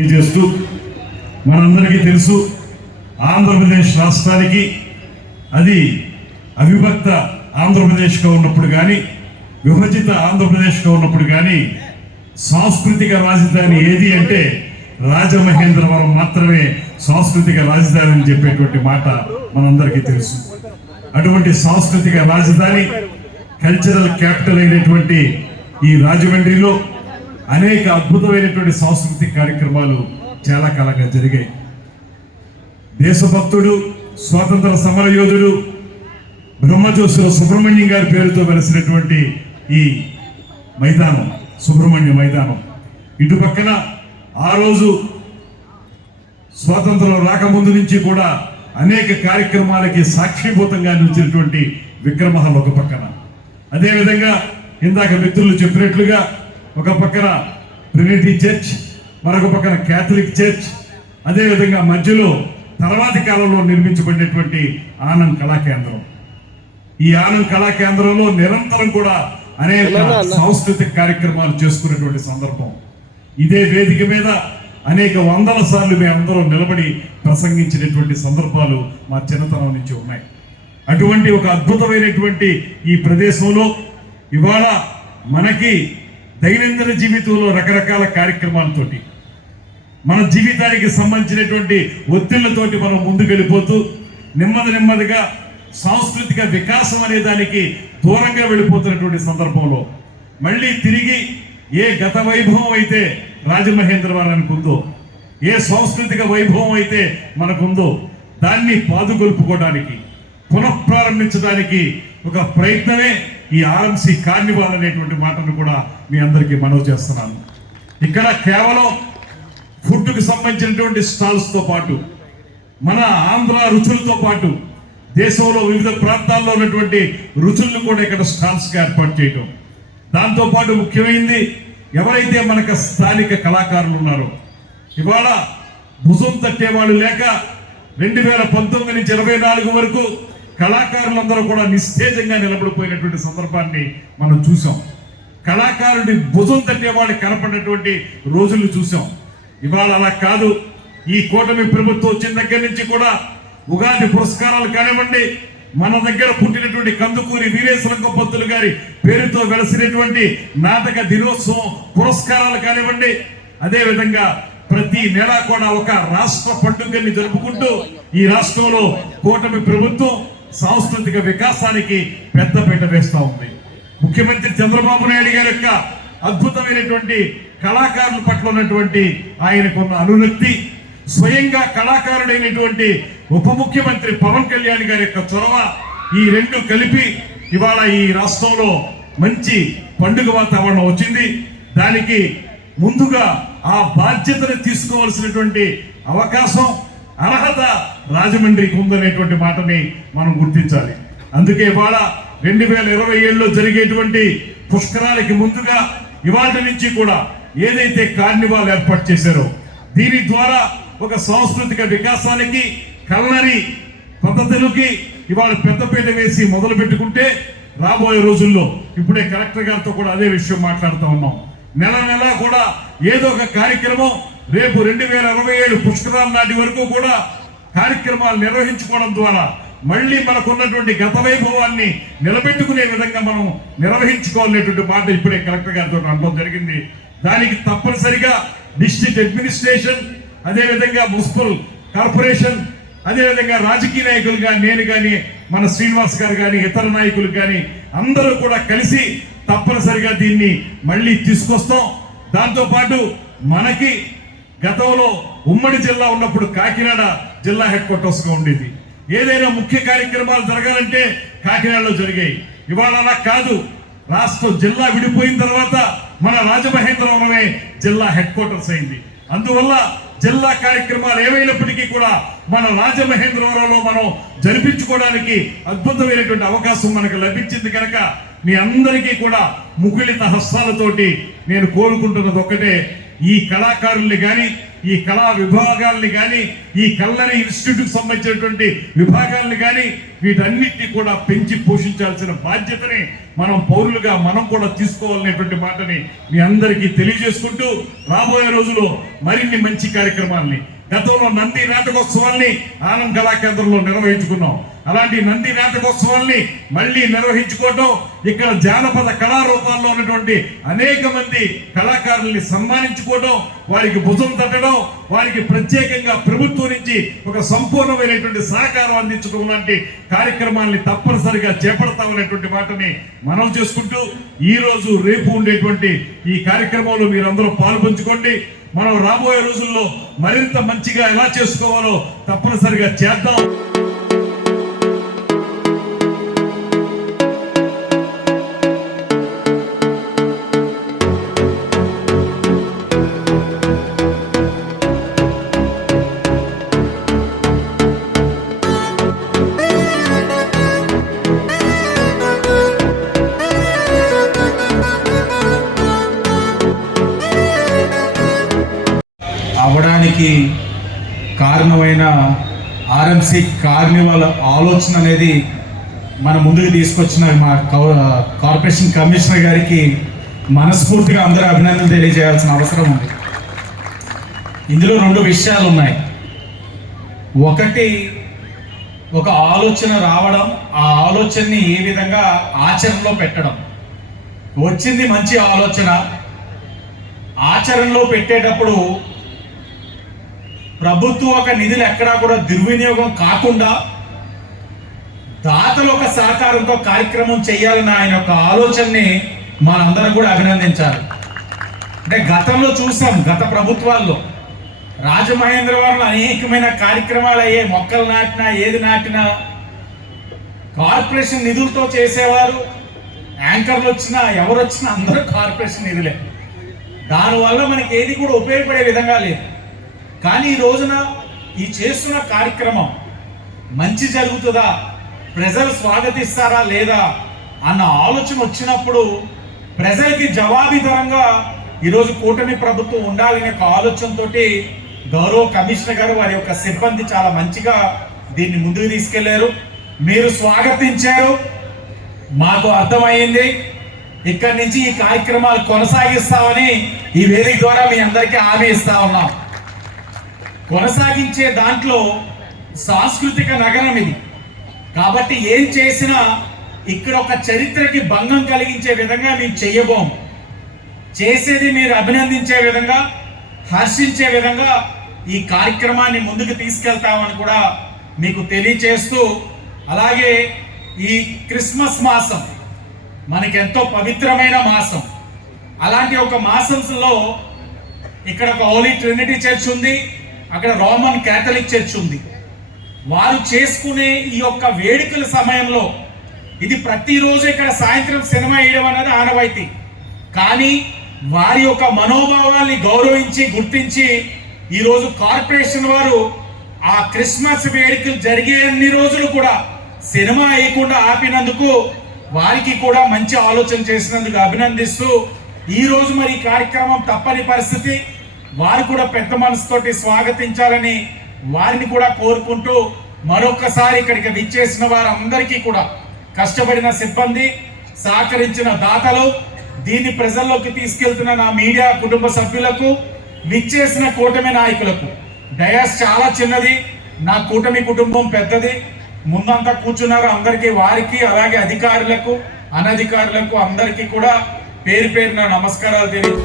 తెలియజేస్తూ, మనందరికీ తెలుసు ఆంధ్రప్రదేశ్ రాష్ట్రానికి అది అవిభక్త ఆంధ్రప్రదేశ్గా ఉన్నప్పుడు కానీ, విభజిత ఆంధ్రప్రదేశ్గా ఉన్నప్పుడు కానీ సాంస్కృతిక రాజధాని ఏది అంటే రాజమహేంద్రవరం మాత్రమే సాంస్కృతిక రాజధాని అని చెప్పేటువంటి మాట మనందరికీ తెలుసు. అటువంటి సాంస్కృతిక రాజధాని, కల్చరల్ క్యాపిటల్ అయినటువంటి ఈ రాజమండ్రిలో అనేక అద్భుతమైనటువంటి సాంస్కృతిక కార్యక్రమాలు చాలా కాలంగా జరిగాయి. దేశభక్తుడు, స్వాతంత్ర సమరయోధుడు బ్రహ్మజోసుల సుబ్రహ్మణ్యం గారి పేరుతో వెలిసినటువంటి ఈ మైదానం సుబ్రహ్మణ్య మైదానం, ఇటు పక్కన ఆ రోజు స్వాతంత్రం రాకముందు నుంచి కూడా అనేక కార్యక్రమాలకి సాక్షిభూతంగా నిలిచినటువంటి విక్రమహల్ ఒక పక్కన, అదేవిధంగా ఇందాక మిత్రులు చెప్పినట్లుగా ఒక పక్కన ట్రినిటీ చర్చ్, మరొక పక్కన క్యాథలిక్ చర్చ్, అదేవిధంగా మధ్యలో తర్వాతి కాలంలో నిర్మించబడినటువంటి ఆనంద్ కళాకేంద్రం. ఈ ఆనంద్ కళాకేంద్రంలో నిరంతరం కూడా అనేక సాంస్కృతిక కార్యక్రమాలు చేసుకునేటువంటి సందర్భం. ఇదే వేదిక మీద అనేక వందల సార్లు మేమందరం నిలబడి ప్రసంగించినటువంటి సందర్భాలు మా చిన్నతనం నుంచి ఉన్నాయి. అటువంటి ఒక అద్భుతమైనటువంటి ఈ ప్రదేశంలో ఇవాళ మనకి దైనందిన జీవితంలో రకరకాల కార్యక్రమాలతోటి, మన జీవితానికి సంబంధించినటువంటి ఒత్తిళ్లతోటి మనం ముందుకు వెళ్ళిపోతూ నెమ్మదిగా సాంస్కృతిక వికాసం అనే దానికి దూరంగా వెళ్ళిపోతున్నటువంటి సందర్భంలో మళ్ళీ తిరిగి ఏ గత వైభవం అయితే రాజమహేంద్రవరానికి ఉందో, ఏ సాంస్కృతిక వైభవం అయితే మనకుందో దాన్ని పాదుకొల్పుకోవడానికి, పునఃప్రారంభించడానికి ఒక ప్రయత్నమే ఈ ఆర్ఎంసీ కార్నివాల్ అనేటువంటి మాటను కూడా మీ అందరికీ మనవి చేస్తున్నాను. ఇక్కడ కేవలం ఫుడ్కు సంబంధించినటువంటి స్టాల్స్తో పాటు, మన ఆంధ్ర రుచులతో పాటు దేశంలో వివిధ ప్రాంతాల్లో ఉన్నటువంటి రుచులను కూడా ఇక్కడ స్టాల్స్గా ఏర్పాటు చేయడం, దాంతోపాటు ముఖ్యమైనది ఎవరైతే మనకు స్థానిక కళాకారులు ఉన్నారో, ఇవాళ భుజం తట్టేవాళ్ళు లేక 2019 నుంచి 24 వరకు కళాకారులందరూ కూడా నిస్తేజంగా నిలబడిపోయినటువంటి సందర్భాన్ని మనం చూసాం. కళాకారుడి భుజం తట్టేవాళ్ళు కనపడినటువంటి రోజులు చూసాం. ఇవాళ అలా కాదు. ఈ కూటమి ప్రభుత్వం వచ్చిన దగ్గర నుంచి కూడా ఉగాది పురస్కారాలు కానివ్వండి, మన దగ్గర పుట్టినటువంటి కందుకూరి వీరేశలింగ పంతులు గారి పేరుతో వెలసినటువంటి నాటక దినోత్సవం పురస్కారాలు కానివ్వండి, అదేవిధంగా ప్రతి నెల కూడా ఒక రాష్ట్ర పండుగని జరుపుకుంటూ ఈ రాష్ట్రంలో కూటమి ప్రభుత్వం సాంస్కృతిక వికాసానికి పెద్దపీట వేస్తూ ఉంది. ముఖ్యమంత్రి చంద్రబాబు నాయుడు గారి యొక్క అద్భుతమైనటువంటి కళాకారుల పట్ల ఉన్నటువంటి ఆయనకున్న అనురక్తి, స్వయంగా కళాకారుడైనటువంటి ఉప ముఖ్యమంత్రి పవన్ కళ్యాణ్ గారి యొక్క చొరవ, ఈ రెండు కలిపి ఇవాళ ఈ రాష్ట్రంలో మంచి పండుగ వాతావరణం వచ్చింది. దానికి ముందుగా ఆ బాధ్యతను తీసుకోవాల్సినటువంటి అవకాశం, అర్హత రాజమండ్రికి ఉందనేటువంటి మాటని మనం గుర్తించాలి. అందుకే ఇవాళ 2027లో జరిగేటువంటి పుష్కరాలకి ముందుగా ఇవాళ నుంచి కూడా ఏదైతే కార్నివాల్ ఏర్పాటు చేశారో, దీని ద్వారా ఒక సాంస్కృతిక వికాసానికి, కల్నరీ పద్ధతులకి ఇవాళ పెద్దపీట వేసి మొదలు పెట్టుకుంటే రాబోయే రోజుల్లో, ఇప్పుడే కలెక్టర్ గారితో కూడా అదే విషయం మాట్లాడుతూ ఉన్నాం, నెల కూడా ఏదో ఒక కార్యక్రమం రేపు 2027 పుష్కరాల నాటి వరకు కూడా కార్యక్రమాలు నిర్వహించుకోవడం ద్వారా మళ్ళీ మనకున్నటువంటి గత వైభవాన్ని నిలబెట్టుకునే విధంగా మనం నిర్వహించుకోవాలనేటువంటి మాట ఇప్పుడే కలెక్టర్ గారితో అనడం జరిగింది. దానికి తప్పనిసరిగా డిస్ట్రిక్ట్ అడ్మినిస్ట్రేషన్, అదేవిధంగా మున్సిపల్ కార్పొరేషన్, అదేవిధంగా రాజకీయ నాయకులుగా నేను కానీ, మన శ్రీనివాస్ గారు కానీ, ఇతర నాయకులు కానీ అందరూ కూడా కలిసి తప్పనిసరిగా దీన్ని మళ్ళీ తీసుకొస్తాం. దాంతోపాటు మనకి గతంలో ఉమ్మడి జిల్లా ఉన్నప్పుడు కాకినాడ జిల్లా హెడ్ క్వార్టర్స్గా ఉండేది. ఏదైనా ముఖ్య కార్యక్రమాలు జరగాలంటే కాకినాడలో జరిగాయి. ఇవాళ అలా కాదు. రాష్ట్రం జిల్లా విడిపోయిన తర్వాత మన రాజమహేంద్రవరమే జిల్లా హెడ్ క్వార్టర్స్ అయింది. అందువల్ల జిల్లా కార్యక్రమాలు ఏమైనప్పటికీ కూడా మన రాజమహేంద్రవరంలో మనం జరిపించుకోవడానికి అద్భుతమైనటువంటి అవకాశం మనకు లభించింది కనుక మీ అందరికీ కూడా ముకుళిత హస్తాలతోటి నేను కోరుకుంటున్నది ఒక్కటే, ఈ కళాకారుల్ని కానీ ఈ కళా విభాగాల్ని కానీ ఈ కల్లరి ఇన్స్టిట్యూట్కి సంబంధించినటువంటి విభాగాల్ని కానీ వీటన్నిటిని కూడా పెంచి పోషించాల్సిన బాధ్యతని మనం పౌరులుగా మనం కూడా తీసుకోవాలనేటువంటి మాటని మీ అందరికీ తెలియజేసుకుంటూ రాబోయే రోజుల్లో మరిన్ని మంచి కార్యక్రమాల్ని గతంలో నంది నాటకోత్సవాల్ని ఆనంద్ కళాకేంద్రంలో నిర్వహించుకున్నాం. అలాంటి నంది నాటకోత్సవాల్ని మళ్ళీ నిర్వహించుకోవడం, ఇక్కడ జానపద కళారూపాల్లో ఉన్నటువంటి అనేక మంది కళాకారుల్ని సన్మానించుకోవడం, వారికి భుజం తట్టడం, వారికి ప్రత్యేకంగా ప్రభుత్వం నుంచి ఒక సంపూర్ణమైనటువంటి సహకారం అందించడం లాంటి కార్యక్రమాల్ని తప్పనిసరిగా చేపడతామనేటువంటి మాటని మనం చేసుకుంటూ ఈ రోజు రేపు ఉండేటువంటి ఈ కార్యక్రమంలో మీరందరూ పాల్పంచుకోండి. మనం రాబోయే రోజుల్లో మరింత మంచిగా ఎలా చేసుకోవాలో తప్పనిసరిగా చేద్దాం. అవడానికి కారణమైన ఆర్ఎంసీ కార్నివాల్ ఆలోచన అనేది మన ముందుకు తీసుకొచ్చిన మా కార్పొరేషన్ కమిషనర్ గారికి మనస్ఫూర్తిగా అందరూ అభినందనలు తెలియజేయాల్సిన అవసరం ఉంది. ఇందులో రెండు విషయాలు ఉన్నాయి. ఒకటి, ఒక ఆలోచన రావడం, ఆ ఆలోచనని ఏ విధంగా ఆచరణలో పెట్టడం. వచ్చింది మంచి ఆలోచన, ఆచరణలో పెట్టేటప్పుడు ప్రభుత్వ ఒక నిధులు ఎక్కడా కూడా దుర్వినియోగం కాకుండా దాతలు ఒక సహకారంతో కార్యక్రమం చేయాలన్న ఆయన యొక్క ఆలోచనని మనందరం కూడా అభినందించాలి. అంటే గతంలో చూసాం, గత ప్రభుత్వాల్లో రాజమహేంద్రవరంలో అనేకమైన కార్యక్రమాలు అయ్యే, మొక్కలు నాటినా ఏది నాటినా కార్పొరేషన్ నిధులతో చేసేవారు. యాంకర్లు వచ్చినా ఎవరు వచ్చినా అందరూ కార్పొరేషన్ నిధులే. దానివల్ల మనకి ఏది కూడా ఉపయోగపడే విధంగా లేదు. కానీ ఈ రోజున ఈ చేస్తున్న కార్యక్రమం మంచి జరుగుతుందా, ప్రజలు స్వాగతిస్తారా లేదా అన్న ఆలోచన వచ్చినప్పుడు ప్రజలకి జవాబుదారంగా ఈరోజు కూటమి ప్రభుత్వం ఉండాలనే ఒక ఆలోచనతో గౌరవ కమిషనర్ గారు వారి యొక్క సిబ్బంది చాలా మంచిగా దీన్ని ముందుకు తీసుకెళ్లారు. మీరు స్వాగతించారు, మాకు అర్థమైంది. ఇక్కడి నుంచి ఈ కార్యక్రమాలు కొనసాగిస్తామని ఈ వేదిక ద్వారా మీ అందరికీ హామీ ఇస్తా ఉన్నాం. కొనసాగించే దాంట్లో సాంస్కృతిక నగరం ఇది కాబట్టి ఏం చేసినా ఇక్కడ ఒక చరిత్రకి భంగం కలిగించే విధంగా మేము చెయ్యబోం. చేసేది మీరు అభినందించే విధంగా, హర్షించే విధంగా ఈ కార్యక్రమాన్ని ముందుకు తీసుకెళ్తామని కూడా మీకు తెలియచేస్తూ, అలాగే ఈ క్రిస్మస్ మాసం మనకెంతో పవిత్రమైన మాసం. అలాంటి ఒక మాసంలో ఇక్కడ ఒక హోలీ ట్రినిటీ చర్చ్ ఉంది, అక్కడ రోమన్ క్యాథలిక్ చర్చ్ ఉంది. వారు చేసుకునే ఈ యొక్క వేడుకల సమయంలో ఇది ప్రతిరోజు ఇక్కడ సాయంత్రం సినిమా వేయడం అనేది ఆనవాయితీ. కానీ వారి యొక్క మనోభావాల్ని గౌరవించి గుర్తించి ఈరోజు కార్పొరేషన్ వారు ఆ క్రిస్మస్ వేడుకలు జరిగే అన్ని రోజులు కూడా సినిమా వేయకుండా ఆపినందుకు వారికి కూడా మంచి ఆలోచన చేసినందుకు అభినందిస్తూ, ఈరోజు మరి ఈ కార్యక్రమం తప్పని పరిస్థితి, వారు కూడా పెద్ద మనసుతోటి స్వాగతించాలని వారిని కూడా కోరుకుంటూ, మరొకసారి ఇక్కడికి విచ్చేసిన వారందరికీ కూడా, కష్టపడిన సిబ్బంది, సహకరించిన దాతలు, దీన్ని ప్రజల్లోకి తీసుకెళ్తున్న నా మీడియా కుటుంబ సభ్యులకు, విచ్చేసిన కూటమి నాయకులకు. డయాస్ చాలా చిన్నది, నా కూటమి కుటుంబం పెద్దది. ముందంతా కూర్చున్నారు అందరికీ, వారికి అలాగే అధికారులకు అనధికారులకు అందరికీ కూడా పేరు పేరున నమస్కారాలు తెలియ